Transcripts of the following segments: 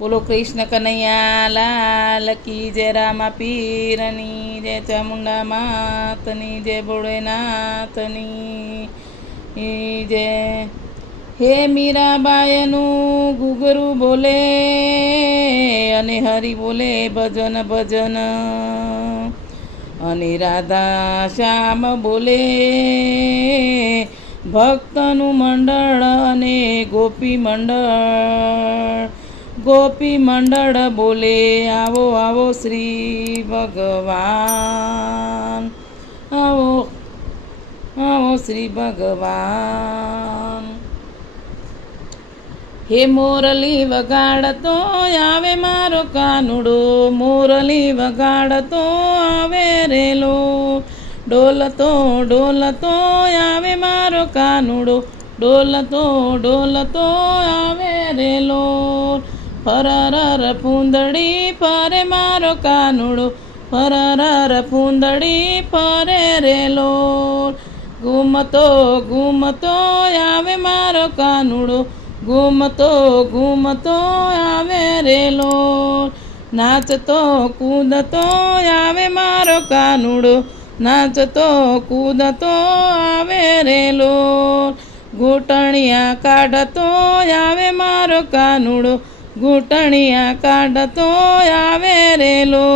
બોલો કૃષ્ણ કનૈયા લાલ કી જય રામા પીરની જય ચામુંડા માતની જય ભોળેનાથની જય. હે મીરાબાઈનું ઘૂઘરું બોલે અને હરિ બોલે ભજન ભજન, અને રાધા શ્યામ બોલે ભક્તનું મંડળ અને ગોપી મંડળ. ગોપી મંડળ બોલે આવો આવો શ્રી ભગવાન, આવો આવો શ્રી ભગવાન. હે મોરલી વગાડતો આવે મારો કાનુડો, મોરલી વગાડતો આવે રેલો, ડોલતો ડોલતો આવે મારો કાનુડો, ડોલતો ડોલતો આવે રેલો. ફરર ફૂંદડી ફરે મારો કાનુડો, ફરર ફૂંદડી ફરે રેલો. ઘૂમતો ઘૂમતો આવે મારો કાનુડો, ઘૂમતો ઘૂમતો આવે રેલો. નાચતો કૂદતો આવે મારો કાનુડો, નાચતો કૂદતો આવે રેલો. ઘૂંટણિયા કાઢતો આવે મારો કાનુડો, ઘૂંટણિયા કાઢતો આવે રેલો.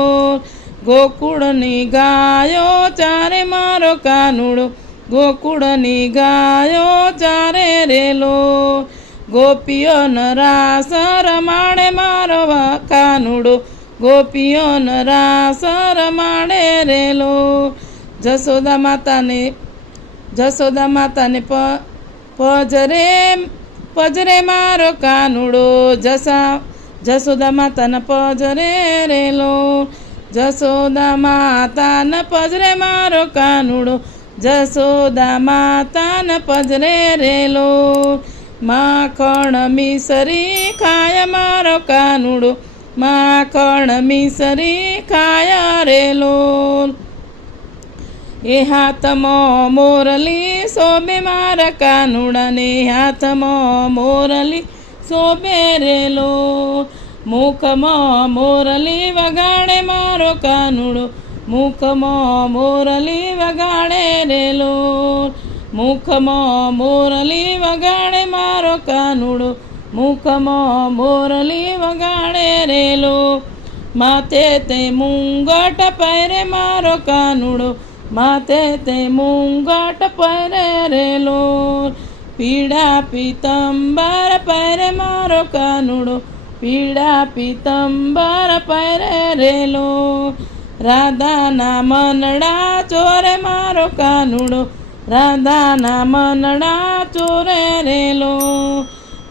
ગોકુળની ગાયો ચારે મારો કાનુડો, ગોકુળની ગાયો ચારે રેલો. ગોપીઓન રાસ રમાડે મારો કાનુડો, ગોપીઓન રાસ રમાડે રેલો. જશોદા માતાને પજરે પજરે મારો કાનુડો, જશોદા માતાના પજરે રેલો. જશોદા માતાના પજરે મારો કાનુડો, જશોદા માતાના પજરે રેલો. માખણ મિસરી ખાય મારો કાનુડો, માખણ મિસરી ખાય રેલો. એ હાથમાં મોરલી શોભે મારા કાનુડાને, હાથમાં મોરલી શોભે રેલો. મુખમાં મોરલી વગાડે મારો કાનુડો, મુખમાં મોરલી વગાડે રેલો. મુખમાં મોરલી વગાડે મારો કાનુડો, મુખમાં મોરલી વગાડે રેલો. માથે તે મુંગટ પહેરે મારો કાનુડો, માથે તે મુંગટ પહેરે રેલો. પીળા પીતંબર પહેરે મારો કાનુડો, પીળા પીતંબર પહેરે રેલો. રાધાના મનડા ચોરે મારો કાનુડો, રાધાના મનડા ચોરે રેલો.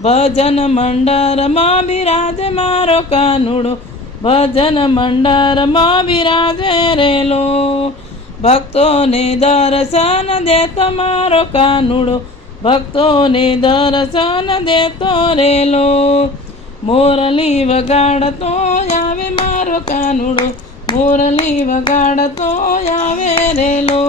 ભજન મંડળમાં બિરાજે મારો કાનુડો, ભજન મંડળમાં બિરાજે રેલો. ભક્તોને દર્શન દેતો મારો કાનુડો, ભક્તોને દર્શન દેતો રેલો. મોરલી વગાડતો આવે મારો કાનુડો, મોરલી વગાડતો આવે રેલો.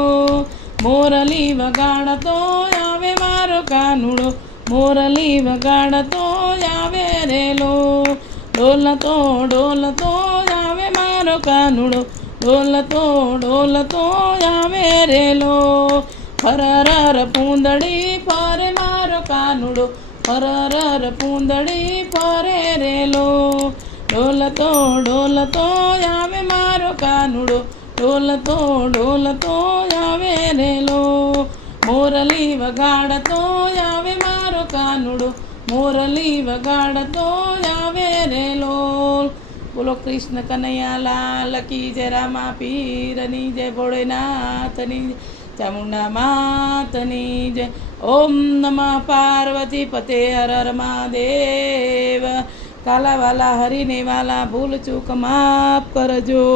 મોરલી વગાડતો આવે મારો કાનુડો, મોરલી વગાડતો આવે રેલો. ડોલતો ડોલતો આવે મારો કાનુડો, ડોલતો ડોલતો આવે રેલો. ફરર પૂંદડી ફરે મારો કાનુડો, ફરર પૂંદડી ફરે રેલો. ડોલતો ડોલતો આવે મારો કાનુડો, ડોલતો ડોલતો આવે રેલો. મોરલી વગાડતો આવે મારો કાનુડો, મોરલી વગાડતો આવે રેલો. બોલો કૃષ્ણ કનૈયા લાલ કી જય રામા પીરની જય ભોળેનાથની જય ચામુંડા માતની જય. ઓમ નમઃ પાર્વતી પતે હર હર મહાદેવ. કાલા વાલા હરીને વાલા ભૂલ ચૂક માફ કરજો.